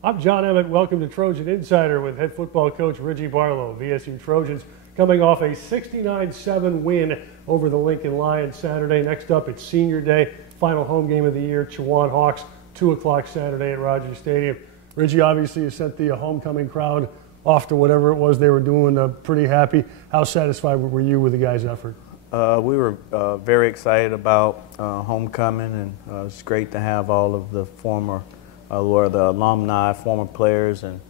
I'm John Emmett. Welcome to Trojan Insider with head football coach Reggie Barlow. VSU Trojans coming off a 69-7 win over the Lincoln Lions Saturday. Next up, it's Senior Day, final home game of the year. Chowan Hawks, 2 o'clock Saturday at Rogers Stadium. Reggie, obviously, you sent the homecoming crowd off to whatever it was they were doing. Pretty happy. How satisfied were you with the guys' effort? We were very excited about homecoming, and it's great to have all of the former or the alumni, former players, and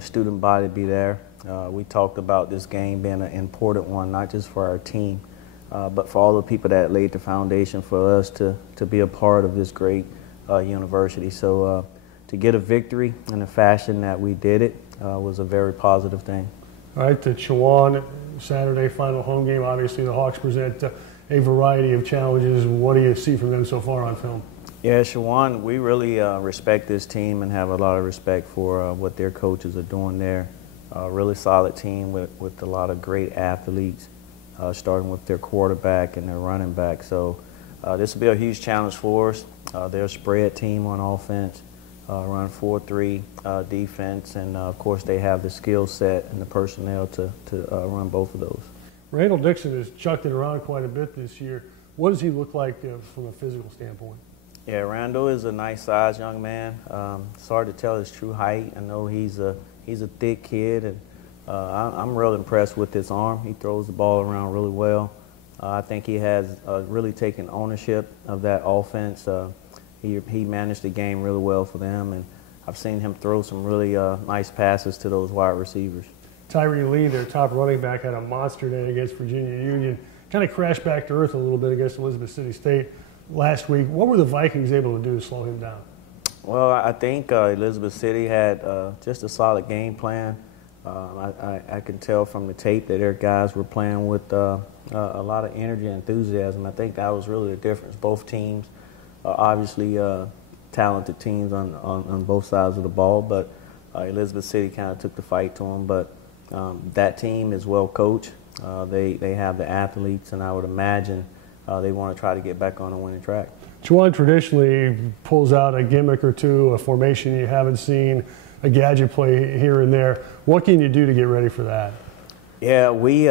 student body be there. We talked about this game being an important one, not just for our team, but for all the people that laid the foundation for us to be a part of this great university. So to get a victory in the fashion that we did it was a very positive thing. All right, the Chowan Saturday final home game. Obviously, the Hawks present a variety of challenges. What do you see from them so far on film? Yeah, Chowan, we really respect this team and have a lot of respect for what their coaches are doing there. Really solid team with a lot of great athletes, starting with their quarterback and their running back. So this will be a huge challenge for us. They're a spread team on offense, run 4-3 defense, and of course they have the skill set and the personnel to run both of those. Randall Dixon has chucked it around quite a bit this year. What does he look like from a physical standpoint? Yeah, Randall is a nice-sized young man. It's hard to tell his true height. I know he's a thick kid, and I'm real impressed with his arm. He throws the ball around really well. I think he has really taken ownership of that offense. He managed the game really well for them, and I've seen him throw some really nice passes to those wide receivers. Tyree Lee, their top running back, had a monster day against Virginia Union. Kind of crashed back to earth a little bit against Elizabeth City State last week. What were the Vikings able to do to slow him down? Well, I think Elizabeth City had just a solid game plan. I can tell from the tape that their guys were playing with a lot of energy and enthusiasm. I think that was really the difference. Both teams are obviously talented teams on both sides of the ball, but Elizabeth City kind of took the fight to them. But that team is well coached. They have the athletes, and I would imagine they want to try to get back on a winning track. Chowan traditionally pulls out a gimmick or two, a formation you haven't seen, a gadget play here and there. What can you do to get ready for that? Yeah, we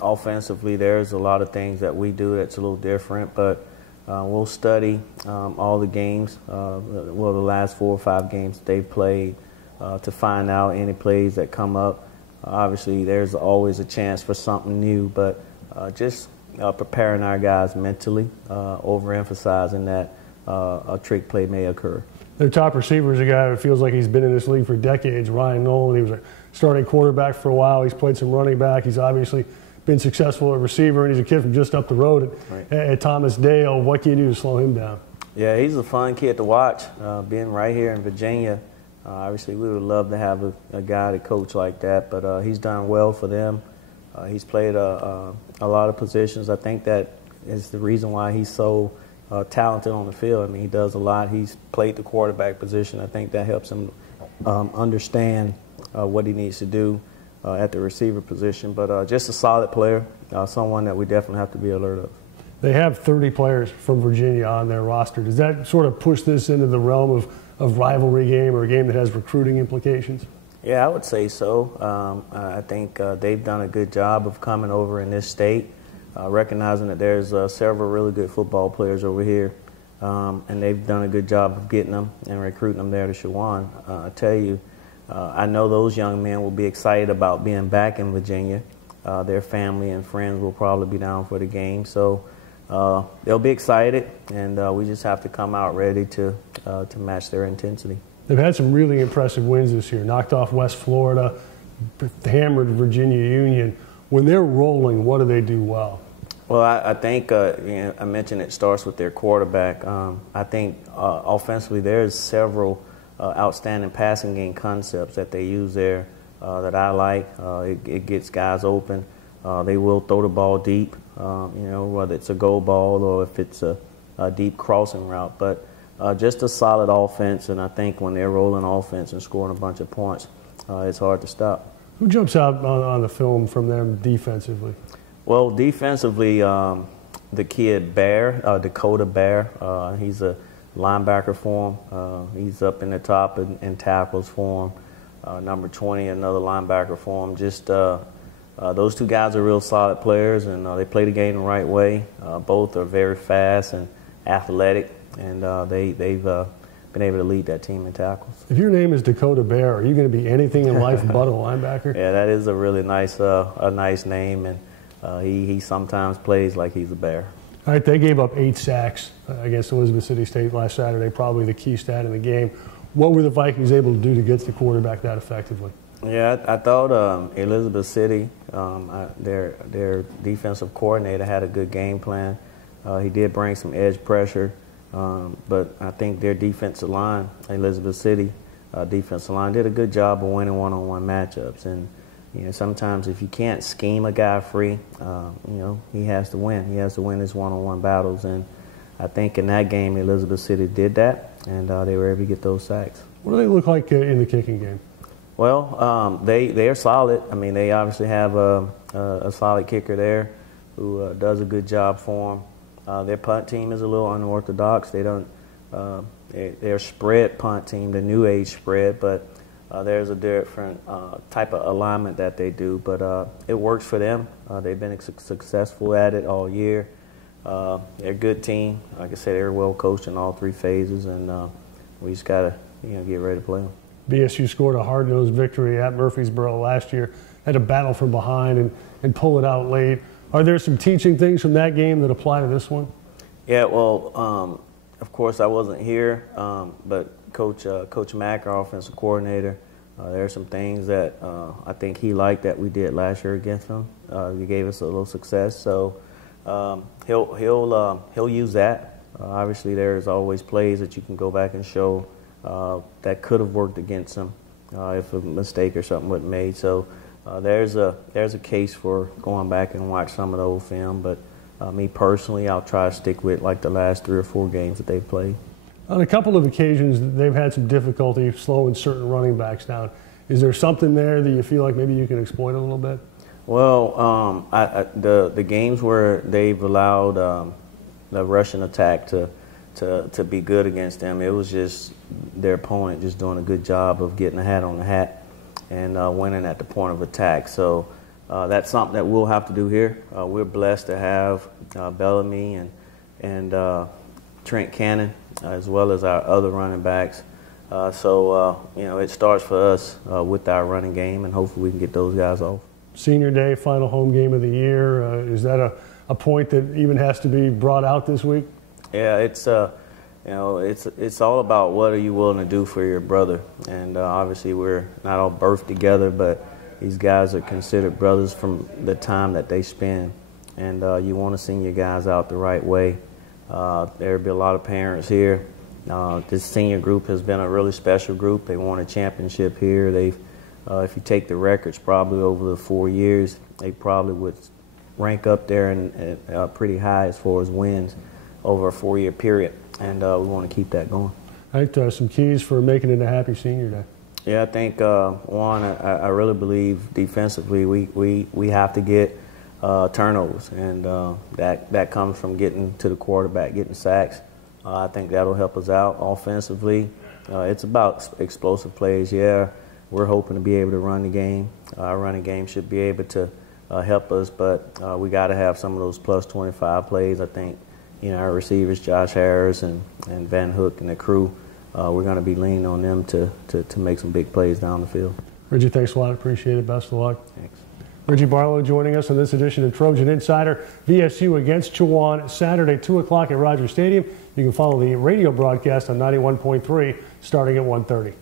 offensively, there's a lot of things that we do that's a little different, but we'll study all the games, the last 4 or 5 games they've played to find out any plays that come up. Obviously, there's always a chance for something new, but just preparing our guys mentally, overemphasizing that a trick play may occur. Their top receiver is a guy who feels like he's been in this league for decades, Ryan Nolan. He was a starting quarterback for a while. He's played some running back. He's obviously been successful at receiver, and he's a kid from just up the road at Thomas Dale. What can you do to slow him down? Yeah, he's a fun kid to watch. Being right here in Virginia, obviously we would love to have a guy to coach like that, but he's done well for them. He's played a lot of positions. I think that is the reason why he's so talented on the field. I mean, he does a lot. He's played the quarterback position. I think that helps him understand what he needs to do at the receiver position. But just a solid player, someone that we definitely have to be alert of. They have 30 players from Virginia on their roster. Does that sort of push this into the realm of rivalry game or a game that has recruiting implications? Yeah, I would say so. I think they've done a good job of coming over in this state, recognizing that there's several really good football players over here, and they've done a good job of getting them and recruiting them there to Chowan. I tell you, I know those young men will be excited about being back in Virginia. Their family and friends will probably be down for the game, so they'll be excited, and we just have to come out ready to match their intensity. They've had some really impressive wins this year. Knocked off West Florida, hammered Virginia Union. When they're rolling, what do they do well? Well, I think I mentioned it starts with their quarterback. I think offensively there's several outstanding passing game concepts that they use there that I like. It gets guys open. They will throw the ball deep, whether it's a go ball or if it's a deep crossing route. But just a solid offense, and I think when they're rolling offense and scoring a bunch of points, it's hard to stop. Who jumps out on the film from them defensively? Well, defensively, the kid Bear, Dakota Bear, he's a linebacker for him. He's up in the top in tackles for him. Number 20, another linebacker for him. Just those two guys are real solid players, and they play the game the right way. Both are very fast and athletic, and they've been able to lead that team in tackles. If your name is Dakota Bear, are you going to be anything in life but a linebacker? Yeah, that is a really nice name, and he sometimes plays like he's a bear. All right, they gave up 8 sacks against Elizabeth City State last Saturday, probably the key stat in the game. What were the Vikings able to do to get to the quarterback that effectively? Yeah, I thought Elizabeth City, their defensive coordinator had a good game plan. He did bring some edge pressure, but I think their defensive line, Elizabeth City defensive line, did a good job of winning one-on-one matchups. And sometimes if you can't scheme a guy free, he has to win. He has to win his one-on-one battles, and I think in that game Elizabeth City did that, and they were able to get those sacks. What do they look like in the kicking game? Well, they are solid. I mean, they obviously have a solid kicker there who does a good job for them. Their punt team is a little unorthodox. They're a spread punt team, the new age spread, but there's a different type of alignment that they do. But it works for them. They've been successful at it all year. They're a good team. Like I said, they're well coached in all 3 phases, and we just got to get ready to play them. BSU scored a hard-nosed victory at Murfreesboro last year, had to battle from behind and pull it out late. Are there some teaching things from that game that apply to this one? Yeah, well, of course I wasn't here, but Coach Mack, our offensive coordinator, there are some things that I think he liked that we did last year against him. He gave us a little success, so he'll use that. Obviously, there's always plays that you can go back and show that could have worked against him if a mistake or something wasn't made. So there's a case for going back and watch some of the old film. But me personally, I'll try to stick with like the last 3 or 4 games that they've played. On a couple of occasions, they've had some difficulty slowing certain running backs down. Is there something there that you feel like maybe you can exploit a little bit? Well, the games where they've allowed the rushing attack to be good against them, it was just their opponent just doing a good job of getting a hat on the hat and winning at the point of attack. So that's something that we'll have to do here. We're blessed to have Bellamy and Trent Cannon, as well as our other running backs. So it starts for us with our running game, and hopefully we can get those guys off. Senior Day, final home game of the year. Is that a point that even has to be brought out this week? Yeah, it's all about what are you willing to do for your brother. And obviously we're not all birthed together, but these guys are considered brothers from the time that they spend. And you want to send your guys out the right way. There'll be a lot of parents here. This senior group has been a really special group. They won a championship here. They've, if you take the records, probably over the 4 years, they probably would rank up there and pretty high as far as wins over a 4-year period. And we want to keep that going. All right, some keys for making it a happy Senior Day. Yeah, I think one, I really believe defensively we have to get turnovers, and that comes from getting to the quarterback, getting sacks. I think that'll help us out offensively. It's about explosive plays. Yeah, we're hoping to be able to run the game. Our running game should be able to help us, but we got to have some of those plus 25 plays. I think our receivers, Josh Harris and Van Hook and the crew, we're going to be leaning on them to make some big plays down the field. Reggie, thanks a lot. Appreciate it. Best of luck. Thanks. Reggie Barlow joining us on this edition of Trojan Insider. VSU against Chowan Saturday, 2 o'clock at Rogers Stadium. You can follow the radio broadcast on 91.3 starting at 1:30.